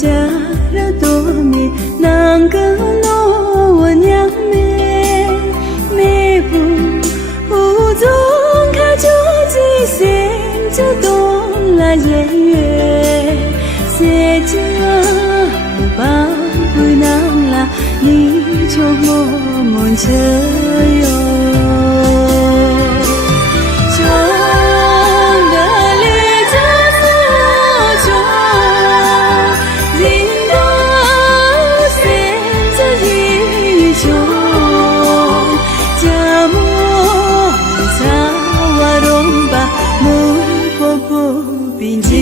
家了多米，能个诺我娘妹妹不无中卡住几线就懂了人缘，谁家把不能啦，你就默默着哟。并肩。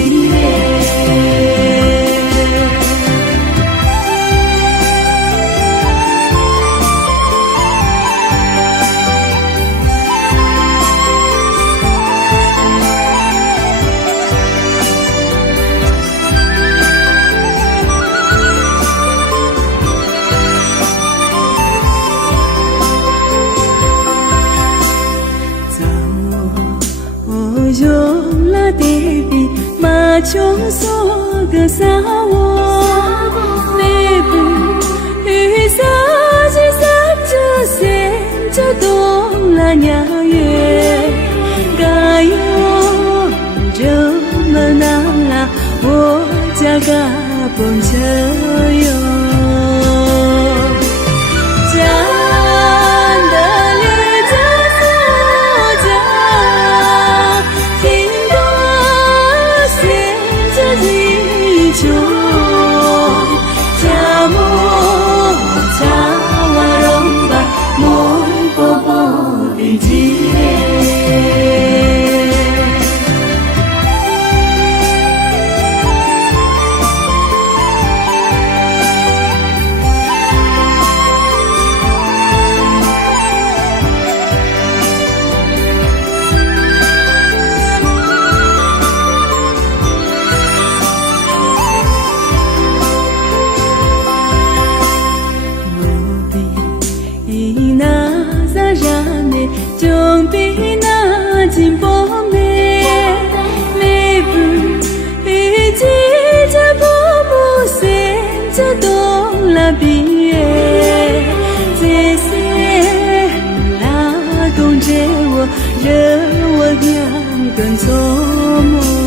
用了Devi mà chung số cơ sa wo mê bù hư sa chỉ sát cho sen cho đông là nhà yue ga yo rơ mơ nam là wo cha ga bon chơ yo Trong bi na chim bó mê mê bù ý chí cha bó bù sen cha đông là bi dễ dễ là đông dễ wo rơ wo yang gần gió mùa